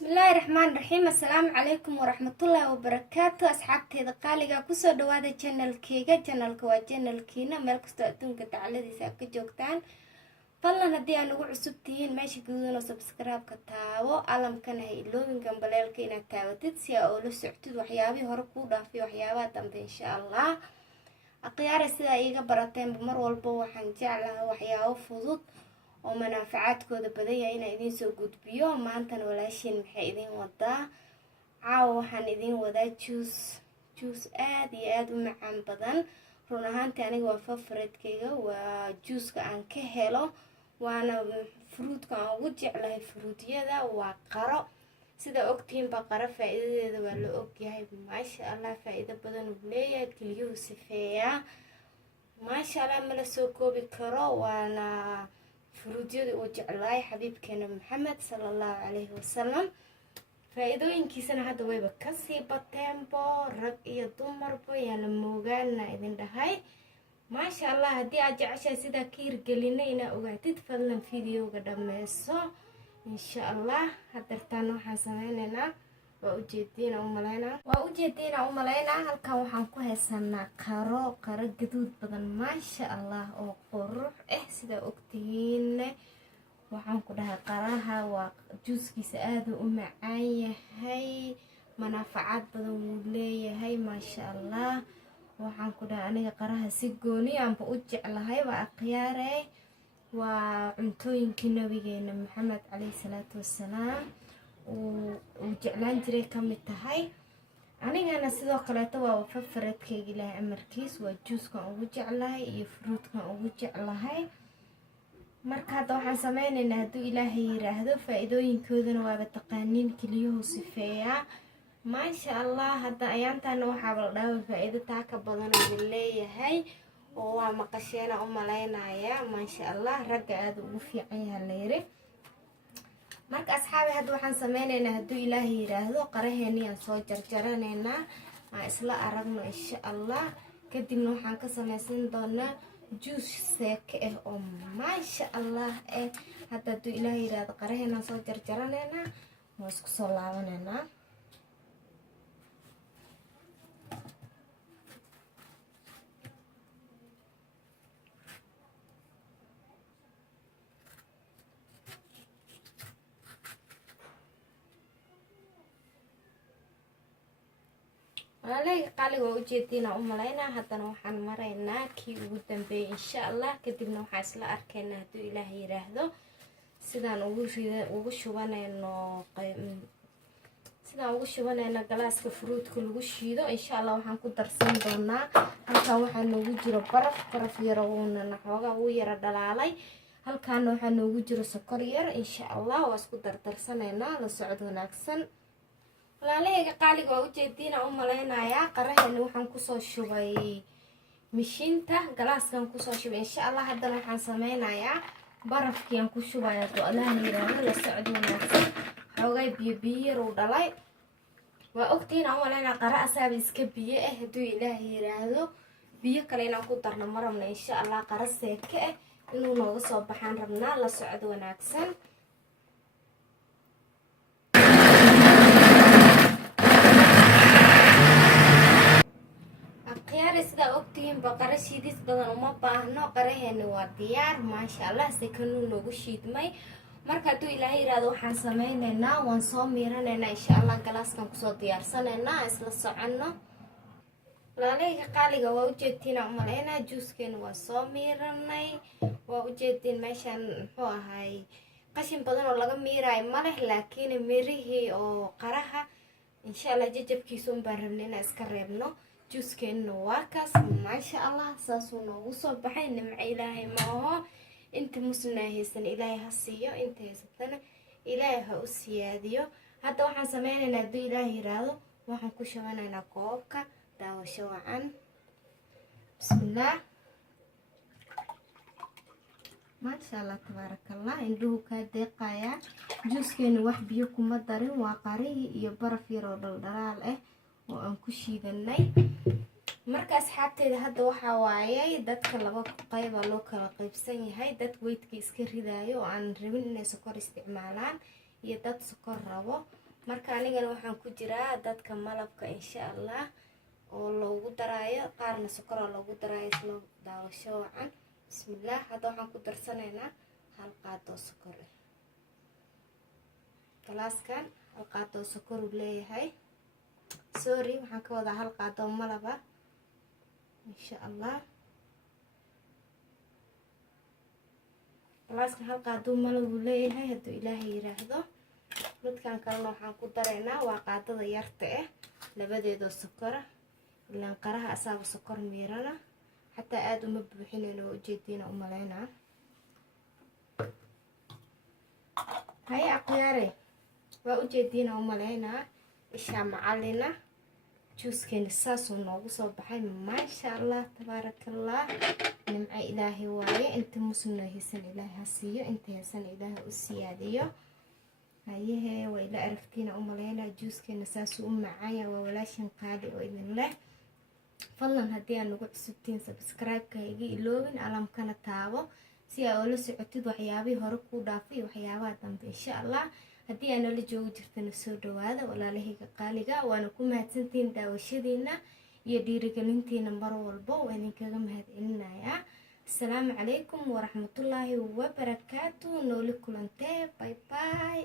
بسم الله الرحمن الرحيم. السلام عليكم ورحمة الله وبركاته. أصحابتي قالقة كسو دوادا channel كيغا channelka waa channelkiina meel kastoo adduunka dacaladiisa ka joogtaan. fadlan haddii aan ugu cusub tihiin meesha guudan oo subscribe-ka taabo alamkana ha iloobin gambaleelka inaad taabatid si aa ula socotid waxyaabihii hore kuu dhaafiyo waxyaabaha dambe insha allah. akhyaare sidaa iiga barateenba mar walba waxaan jeclahay waxyaabo fudud oo manaafacaadkooda badan yahay inaan idiin soo gudbiyo. maantana walaashiin maxay idiin wadaa? caawa waxaan idiin wadaa juice aad iyo aad u macaan badan. run ahaantii aniga waa favoriteyga, waa juiceka aan ka helo, waana fruitka aan ugu jeclahay fruityada. waa qaro, sida ogtihiinba qaro faa'iidadeeda waa la ogyahay. maasha allah faa'iido badan uu leeyahay, kelyuhu sifeeyaa. maasha allah mala soo koobi karo, waana fruutyada uu jeclaay xabiibkeena maxamed sallallahu calayhi wasallam. faa'iidooyinkiisana hadda wayba kasii bateenbo, rag iyo dumarba yaa la moogaana idin dhahay. maasha allah haddii aad jeceshahay sidaa ka hirgelina inaa ogaatid fadlan videoga dhameyso insha allah. hadeertaan waxaan sameyneynaa waa ujeediina umaleynaa halkan waxaan ku haysanaa qaro gaduud badan maasha allah oo qurux sidaa ogtihiin. waxaan ku dhahay qaraha waa juuskiisa aada u macaan yahay, manaafacaad badan wuu leeyahay maasha allah. waxaan ku dhahay aniga qaraha si gooni aanba u jeclahay. waa akhyaare, waa cuntooyinkii nabigeena maxamed calayhi salaatu wassalaam uu jeclaan jiray ka mid tahay. anigana sidoo kaleeto waa favoriteyga ilaahay amarkiis. waa juuskan ugu jeclahay iyo fruitkan ugu jeclahay. marka hadda waxaan sameyneynaa hadduu ilaahay yiraahdo faa'iidooyinkoodana waaba taqaaniin, kelyuhu sifeeyaa maasha allah. hadda ayaantaana waxaaba la dhaaba faa'iido taa ka badan uu leeyahay oo waa maqasheena u maleynaya maasha allah. ragga aada ugu fiican yahay la yiri. marka asxaabi hadda waxaan sameyneynaa hadduu ilaahay yiraahdo qaraheeni aan soo jarjaraneynaa, aan isla aragno insha allah. kadibna waxaan ka sameysan doonaa juice seeke oo maasha allah hadda hadduu ilaahay yiraahdo qaraheena aan soo jarjaraneynaa, waa isku soo laabaneynaa. walaaleyga qaaliga waa ujeediina umaleynaa. haddana waxaan maraynaa kii ugu dambeeyay insha allah. kadibna waxaan isla arkaynaa hadduu ilaahay yiraahdo sidaan ugu shubanayno galaaska fruitka lagu shiido insha allah. waxaan ku darsan doonaa halkan waxaa noogu jiro baraf yaro wuuna xoogaa uu yara dhalaalay. halkaana waxaa noogu jiro sokor yar insha allah. waa isku dardarsanaynaa, la socod wanaagsan. walaalahayga qaaliga waa ujeediina umaleynayaa qaraheeni waxaan kusoo shubay mishiinta, galaaskan kusoo shubay insha allah. haddana waxaan sameynayaa barafkiiaan ku shubaya go-laha yiraahdo, la socod wanaagsan. xoogay biyo yar uu dhalay. waa ogtihiina umaleynaa qara asaaba iska biyo hadduu ilaahay yiraahdo biyo kale inaan ku darno ma rabna insha allah. qara seeke inuu nooga soo baxaan rabnaa, la socod wanaagsan. sidaa ogtihiinba qara shiidis badan uma baahno, qaraheeni waa diyaar maasha allah. sekanuu noogu shiidmay. marka hadduu ilaahay yiraahdo waxaan sameyneynaa, waan soo miiraneynaa insha allah. galaaskan kusoo diyaarsanaynaa, isla soconno. walaaleyga qaaliga waa ujeedtiina umaleynaa juuskeena waa soo miiranay. waa ujeediin meeshaan muxuu ahay qashin badan oo laga miiraayo maleh, laakiin mirihii oo qaraha insha allah jajabkiisa unbaan rabnay inaan iska reebno. juuskeena waa kaas maasha allah, saasuu noogu soo baxay. nimco ilaahay ma aho. inta muslimna haysan ilaahay ha siiyo, inta haysatana ilaahay ha u siyaadiyo. hadda waxaan sameyneynaa hadduu ilaahay yiraahdo waxaan ku shubanaynaa koobka. daawasho wacan, bismillaah. maasha allah tabaarakallah, indhuhu kaa deeqayaa. juuskeena wax biyo kuma darin, waa qarihii iyo baraf yaroo dhaldhalaal oo aan ku shiidanay. marka asxaabteeda hadda waxaa waayay dadka laba qayba loo kala qaybsan yahay. dad weydka iska ridaayo oo aan rabin inay sokor isticmaalaan iyo dad sokor rabo. marka anigana waxaan ku jiraa dadka malabka insha allah oo loogu daraayo qaarna sokor loogu daraayo isla daawasho wacan. bismillaah. hadda waxaan ku darsanaynaa hal qaado sokor ah. galaaskan hal qaado sokor uu leeyahay, sorry waxaan ka wadaa hal qaado malab ah insha allah. galaaskan hal qaado malab uu leeyahay hadduu ilaahay yiraahdo. midkan kalena waxaan ku daraynaa waa qaadada yarta ah labadeeda sokor ah, ilaan qaraha asaaba sokor miirana xataa aad uma buuxinayno, waa ujeediina u malaynaa. haye aqyaare waa ujeediina u malaynaa. ishaa macalina juuskeena saasuu noogu soo baxay maasha allah tabaarakallah. nimco ilaahay waaye, inta muslimna haysan ilaahay ha siiyo, inta haysan ilaahay u siyaadiyo. hayehe waa ila aragtiina u malaynaa juuskeena saasuu u macaaya. waa walaashin qaali oo idin leh. fadlan haddii aad nagu cusubtiin subscribe-ka iga iloobin, alamkana taabo si aad oola socotid waxyaabihii hore kuu dhaafay iyo waxyaabaha dambe insha allah. haddii aad nala joogi jirtana soo dhawaada walaalahayga qaaliga. waana ku mahadsantihiin daawashadiina iyo dhiirigelintiina mar walbo, waa idinkaga mahadcelinayaa. asalaamu calaykum waraxmatullaahi wabarakaatu. nooli kulantee. bye bye.